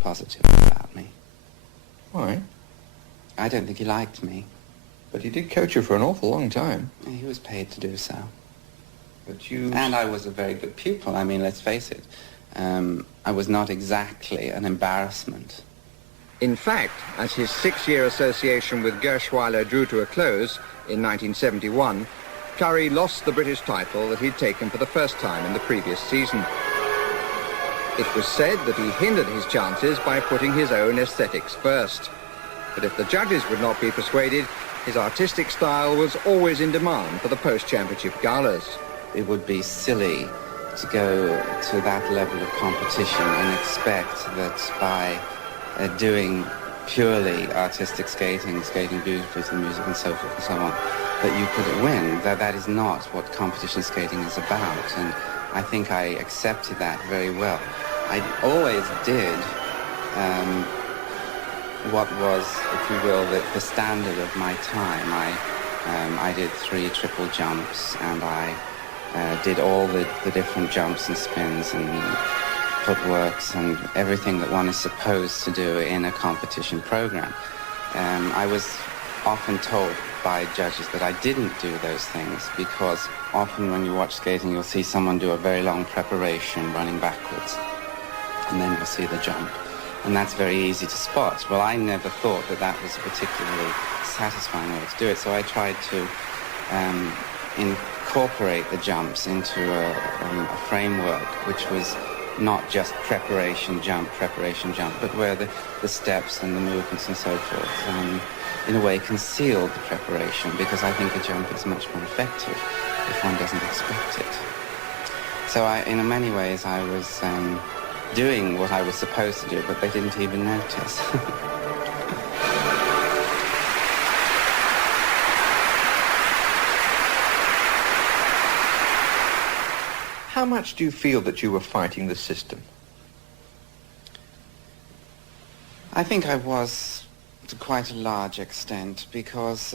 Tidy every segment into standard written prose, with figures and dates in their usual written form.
positive about me. Why? I don't think he liked me. But he did coach you for an awful long time. He was paid to do so. But you... And I was a very good pupil. I mean, let's face it. I was not exactly an embarrassment. In fact, as his 6-year association with Gershweiler drew to a close in 1971, Curry lost the British title that he'd taken for the first time in the previous season. It was said that he hindered his chances by putting his own aesthetics first. But if the judges would not be persuaded, his artistic style was always in demand for the post-championship galas. It would be silly to go to that level of competition and expect that by doing purely artistic skating, skating beautifully to the music and so forth and so on, that you could win. That is not what competition skating is about, and I think I accepted that very well. I always did what was, if you will, the standard of my time. I did 3 triple jumps, and I did all the different jumps and spins and footworks and everything that one is supposed to do in a competition program. I was often told by judges that I didn't do those things because often when you watch skating you'll see someone do a very long preparation running backwards and then you'll see the jump, and that's very easy to spot. Well, I never thought that that was a particularly satisfying way to do it, so I tried to incorporate the jumps into a framework which was not just preparation, jump, but where the steps and the movements and so forth in a way concealed the preparation, because I think the jump is much more effective if one doesn't expect it. So in many ways I was doing what I was supposed to do, but they didn't even notice. How much do you feel that you were fighting the system? I think I was to quite a large extent, because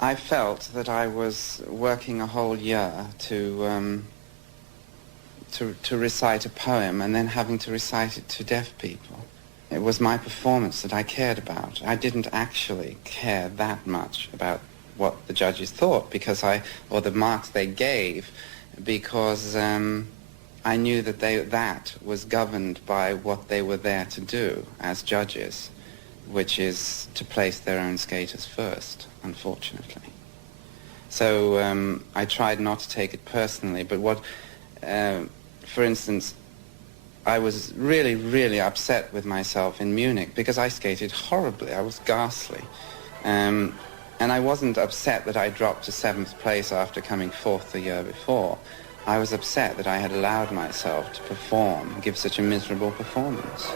I felt that I was working a whole year to recite a poem and then having to recite it to deaf people. It was my performance that I cared about. I didn't actually care that much about what the judges thought, or the marks they gave, because I knew that that was governed by what they were there to do as judges, which is to place their own skaters first, unfortunately. So I tried not to take it personally, but for instance, I was really, really upset with myself in Munich because I skated horribly. I was ghastly. And I wasn't upset that I dropped to 7th place after coming 4th the year before. I was upset that I had allowed myself to give such a miserable performance.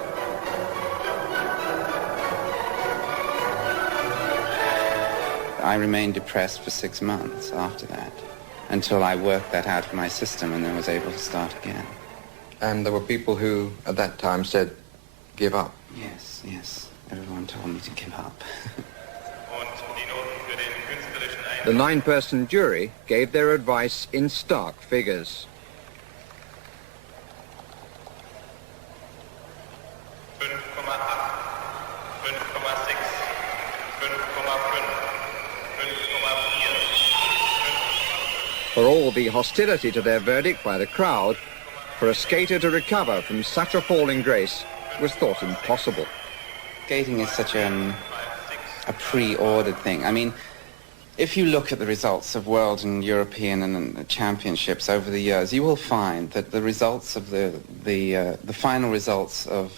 I remained depressed for 6 months after that, until I worked that out of my system and then was able to start again. And there were people who, at that time, said, give up. Yes. Everyone told me to give up. The 9-person jury gave their advice in stark figures. For all the hostility to their verdict by the crowd, for a skater to recover from such a falling grace was thought impossible. Skating is such a pre-ordered thing. I mean, if you look at the results of world and European and championships over the years, you will find that the results of the final results of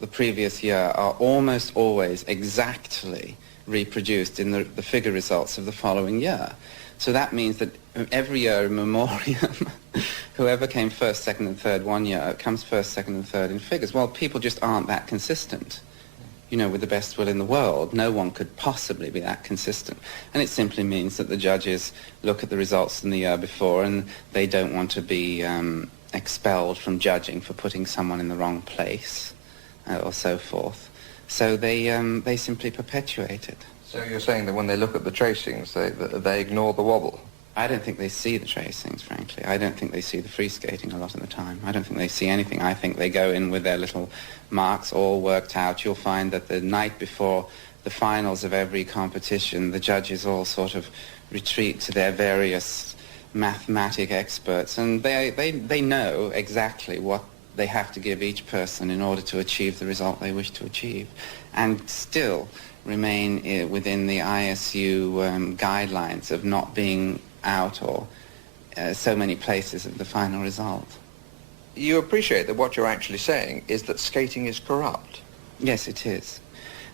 the previous year are almost always exactly reproduced in the figure results of the following year. So that means that every year in memoriam, whoever came first, second, and third one year comes first, second, and third in figures. Well, people just aren't that consistent. You know, with the best will in the world, no one could possibly be that consistent. And it simply means that the judges look at the results from the year before and they don't want to be expelled from judging for putting someone in the wrong place or so forth. So they simply perpetuate it. So you're saying that when they look at the tracings, they ignore the wobble? I don't think they see the tracings, frankly. I don't think they see the free skating a lot of the time. I don't think they see anything. I think they go in with their little marks all worked out. You'll find that the night before the finals of every competition, the judges all sort of retreat to their various mathematic experts, and they know exactly what they have to give each person in order to achieve the result they wish to achieve, and still remain within the ISU guidelines of not being out or so many places of the final result. You appreciate that what you're actually saying is that skating is corrupt. Yes, it is.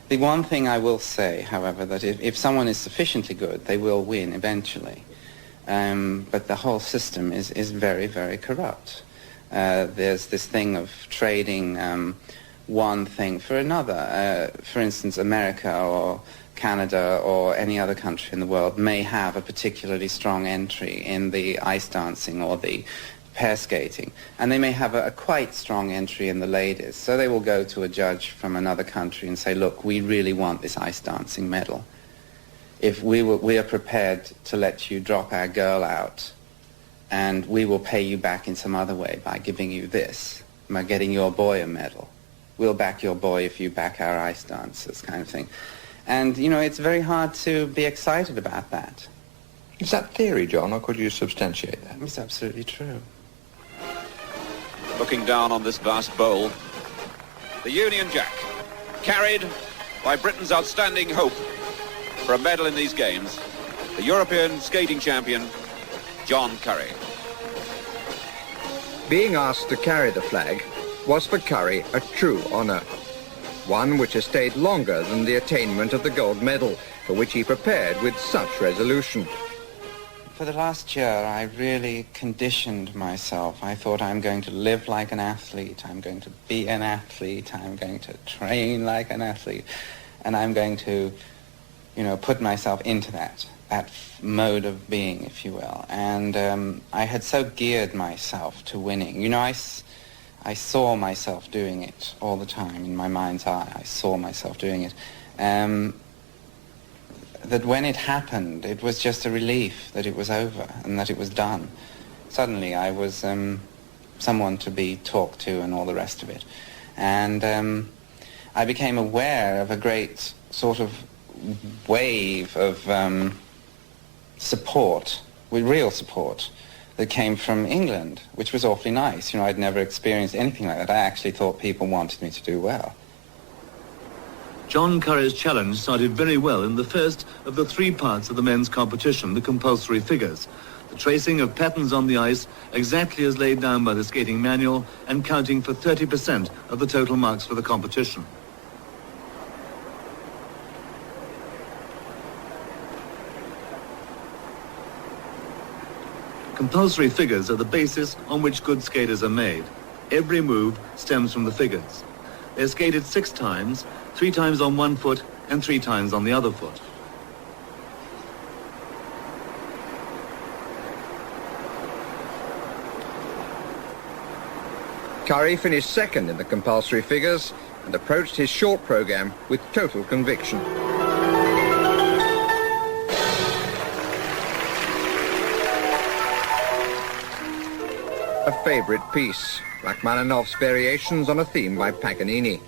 The one thing I will say, however, that if someone is sufficiently good, they will win eventually. But the whole system is very, very corrupt. There's this thing of trading one thing for another. For instance, America or Canada or any other country in the world may have a particularly strong entry in the ice dancing or the pair skating, and they may have a quite strong entry in the ladies. So they will go to a judge from another country and say, look, we really want this ice dancing medal. If we are prepared to let you drop our girl out, and we will pay you back in some other way by giving you this, by getting your boy a medal. We'll back your boy if you back our ice dancers, kind of thing. And, you know, it's very hard to be excited about that. Is that theory, John, or could you substantiate that? It's absolutely true. Looking down on this vast bowl, the Union Jack, carried by Britain's outstanding hope for a medal in these games, the European skating champion, John Curry. Being asked to carry the flag was for Curry a true honour, one which has stayed longer than the attainment of the gold medal, for which he prepared with such resolution. For the last year, I really conditioned myself. I thought, I'm going to live like an athlete, I'm going to be an athlete, I'm going to train like an athlete, and I'm going to, you know, put myself into that mode of being, if you will. And I had so geared myself to winning. You know, I saw myself doing it all the time in my mind's eye. I saw myself doing it. That when it happened, it was just a relief that it was over and that it was done. Suddenly I was someone to be talked to and all the rest of it. And I became aware of a great sort of wave of support, with real support, that came from England, which was awfully nice. You know, I'd never experienced anything like that. I actually thought people wanted me to do well. John Curry's challenge started very well in the first of the three parts of the men's competition, the compulsory figures. The tracing of patterns on the ice exactly as laid down by the skating manual and counting for 30% of the total marks for the competition. Compulsory figures are the basis on which good skaters are made. Every move stems from the figures. They're skated 6 times, 3 times on one foot and 3 times on the other foot. Curry finished second in the compulsory figures and approached his short program with total conviction. A favourite piece, Rachmaninoff's Variations on a Theme by Paganini.